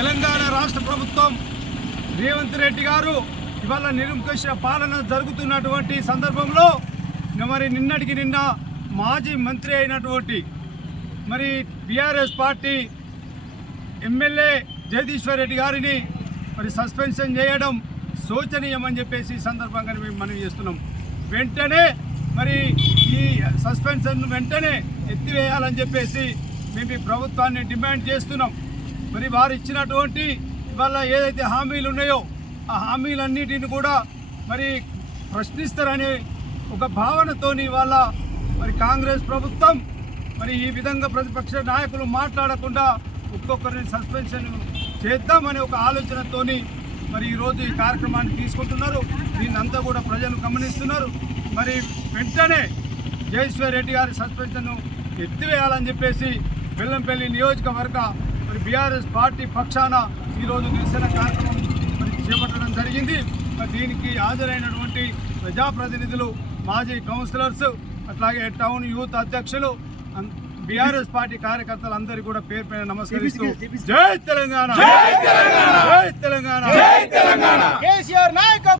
తెలంగాణ రాష్ట్ర ప్రభుత్వం రేవంత్ రెడ్డి గారు ఇవాళ నిరంకుశ పాలన జరుగుతున్నటువంటి సందర్భంలో మరి నిన్నటికి నిన్న మాజీ మంత్రి అయినటువంటి మరి BRS party MLA Jagadishwar Reddy గారిని మరి సస్పెన్షన్ చేయడం శోచనీయమని చెప్పేసి ఈ సందర్భంగా మేము మనవి చేస్తున్నాం. వెంటనే మరి ఈ సస్పెన్షన్ వెంటనే ఎత్తివేయాలని చెప్పేసి మేము ఈ ప్రభుత్వాన్ని డిమాండ్ చేస్తున్నాం. మరి వారు ఇచ్చినటువంటి ఇవాళ ఏదైతే హామీలు ఉన్నాయో ఆ హామీలన్నిటిని కూడా మరి ప్రశ్నిస్తారనే ఒక భావనతోని ఇవాళ మరి కాంగ్రెస్ ప్రభుత్వం మరి ఈ విధంగా ప్రతిపక్ష నాయకులు మాట్లాడకుండా ఒక్కొక్కరిని సస్పెన్షన్ చేద్దామనే ఒక ఆలోచనతోని మరి ఈరోజు ఈ కార్యక్రమాన్ని తీసుకుంటున్నారు. దీన్నంతా కూడా ప్రజలు గమనిస్తున్నారు. మరి వెంటనే జగదీశ్వర్ రెడ్డి గారి సస్పెన్షన్ను ఎత్తివేయాలని చెప్పేసి బెల్లంపల్లి నియోజకవర్గ మరి బీఆర్ఎస్ పార్టీ పక్షాన ఈరోజు నిరసన కార్యక్రమం మరి చేపట్టడం జరిగింది. మరి దీనికి హాజరైనటువంటి ప్రజాప్రతినిధులు, మాజీ కౌన్సిలర్స్, అట్లాగే టౌన్ యూత్ అధ్యక్షులు, బీఆర్ఎస్ పార్టీ కార్యకర్తలందరికీ కూడా పేరు పైన నమస్కరిస్తూ జై తెలంగాణ, జై తెలంగాణ, జై తెలంగాణ, జై తెలంగాణ. కేసీఆర్ నాయకత్వం.